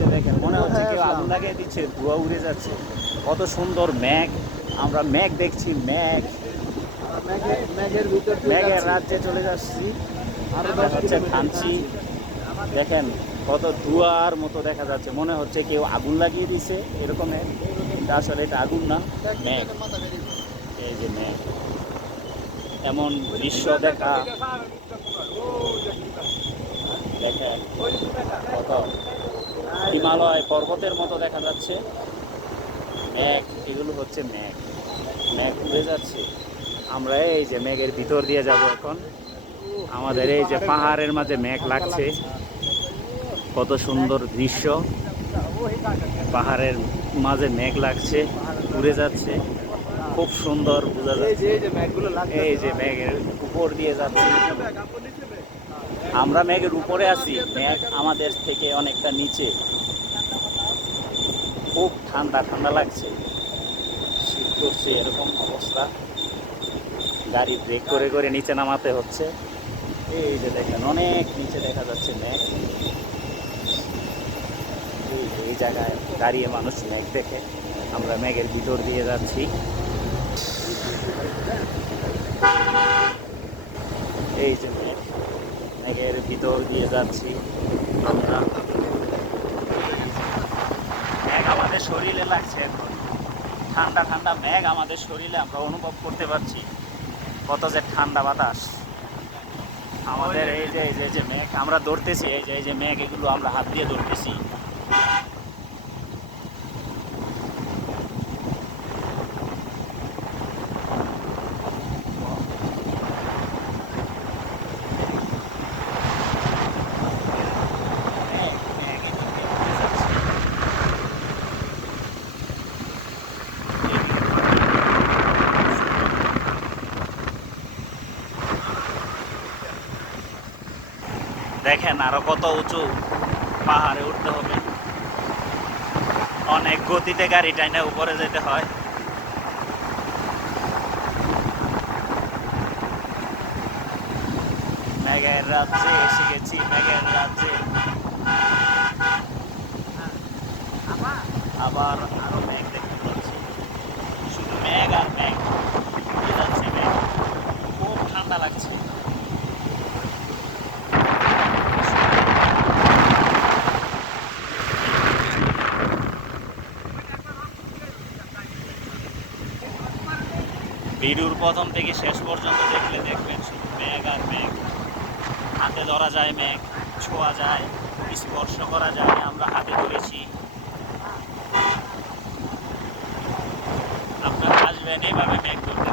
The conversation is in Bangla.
যে দেখেন মনে হচ্ছে কেউ আগুন লাগিয়ে দিচ্ছে, ধোঁয়া উড়ে যাচ্ছে। কত সুন্দর মেঘ, আমরা মেঘ দেখছি, মেঘ ম্যাগের ভিতর দিয়ে মেঘের যাচ্ছি। রাজ্যে চলে যাচ্ছি। আরো এটা 10 হচ্ছে কিলোমিটার থানচি। দেখেন কত ধোঁয়ার মতো দেখা যাচ্ছে, মনে হচ্ছে কেউ আগুন লাগিয়ে দিছে এরকমের, কিন্তু আসলে এটা আগুন না, মেঘ। এই যে মেঘ, এমন দৃশ্য দেখা দেখেন কত হিমালয় পর্বতের মতো দেখা যাচ্ছে। মেঘ, এগুলো হচ্ছে মেঘ, মেঘ উড়ে যাচ্ছে। আমরা এই যে মেঘের ভিতর দিয়ে যাব এখন। আমাদের এই যে পাহাড়ের মাঝে মেঘ লাগছে, কত সুন্দর দৃশ্য। পাহাড়ের মাঝে মেঘ লাগছে, উড়ে যাচ্ছে, খুব সুন্দর বোঝা যাচ্ছে। এই যে ম্যাগগুলো লাগছে। এই যে মেঘের উপর দিয়ে যাচ্ছে, আমরা মেঘের উপরে আছি, মেঘ আমাদের থেকে অনেকটা নিচে। খুব ঠান্ডা ঠান্ডা লাগছে, শীত করছে, এরকম অবস্থা। গাড়ি ব্রেক করে করে নিচে নামাতে হচ্ছে। এই যে দেখেন অনেক নিচে দেখা যাচ্ছে মেঘ। এই জায়গায় দাঁড়িয়ে মানুষ মেঘ দেখে। আমরা মেঘের ভিতর দিয়ে যাচ্ছি। এই যে মেঘ, মেঘের ভিতর দিয়ে যাচ্ছি আমরা। মেঘ আমাদের শরীরে লাগছে এখন, ঠান্ডা ঠান্ডা মেঘ আমাদের শরীরে আমরা অনুভব করতে পারছি। কত যে ঠান্ডা বাতাস আমাদের। এই যে এই যে মেঘ আমরা ধরতেছি, এই যে মেঘ, এগুলো আমরা হাত দিয়ে ধরতেছি। মেঘ, মেঘ এগুলো দিয়ে উড়ে যাচ্ছে। দেখেন আরো কত উঁচু পাহাড়ে উঠতে হবে, অনেক গতিতে গাড়ি টাইনে উপরে যেতে হয়। মেঘের রাজ্যে এসে গেছি, মেঘের রাজ্যে। আবার আরো মেঘ দেখতে পাচ্ছি, শুধু মেঘ আর মেঘ, উড়ে যাচ্ছে মেঘ। খুব ঠান্ডা লাগছে। ভিডিওর প্রথম থেকে শেষ পর্যন্ত দেখলে দেখবেন শুধু মেঘ আর মেঘ। হাতে ধরা যায় মেঘ, ছোঁয়া যায়, স্পর্শ করা যায়, আমরা হাতে ধরেছি। আপনারা আসবেন এইভাবে মেঘ ধরতে।